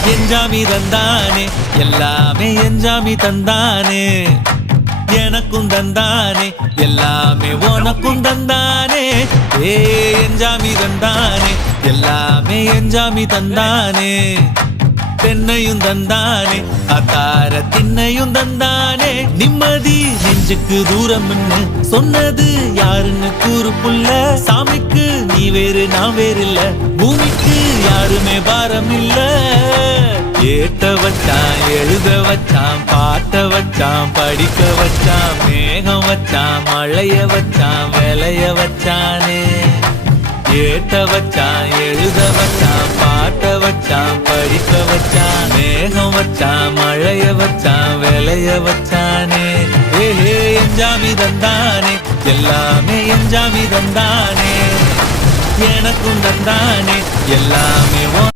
எஞ்சாமி தந்தானே எல்லாமே எஞ்சாமி தந்தானே எனக்கும் தந்தானே எல்லாமே உனக்கும் தந்தானே ஏ எஞ்சாமி தந்தானே எல்லாமே எஞ்சாமி தந்தானே தென்னையும் தந்தானே அத்தார திண்ணையும் தந்தானே நிம்மதி நெஞ்சுக்கு தூரம் சொன்னது யாருன்னு கூறு புள்ள சாமிக்கு நீ வேறு நான் வேறு இல்ல பூமிக்கு யாருமே பாரம் இல்ல ஏத்த வச்சான் எழுத வச்சான் பாட்ட வச்சான் படிக்க வச்சான் மேகம் வச்சான் மழைய வச்சான் விளைய வச்சானே ஏத்த வச்சான் எழுத வச்சான் பாட்ட வச்சான் படிக்க வச்சான் மேகம் வச்சான் மழைய வச்சான் விளைய வச்சானே ஏஹே எஞ்சாமி தந்தானே எல்லாமே எஞ்சாமி தந்தானே எனக்கும் தந்தானே எல்லாமே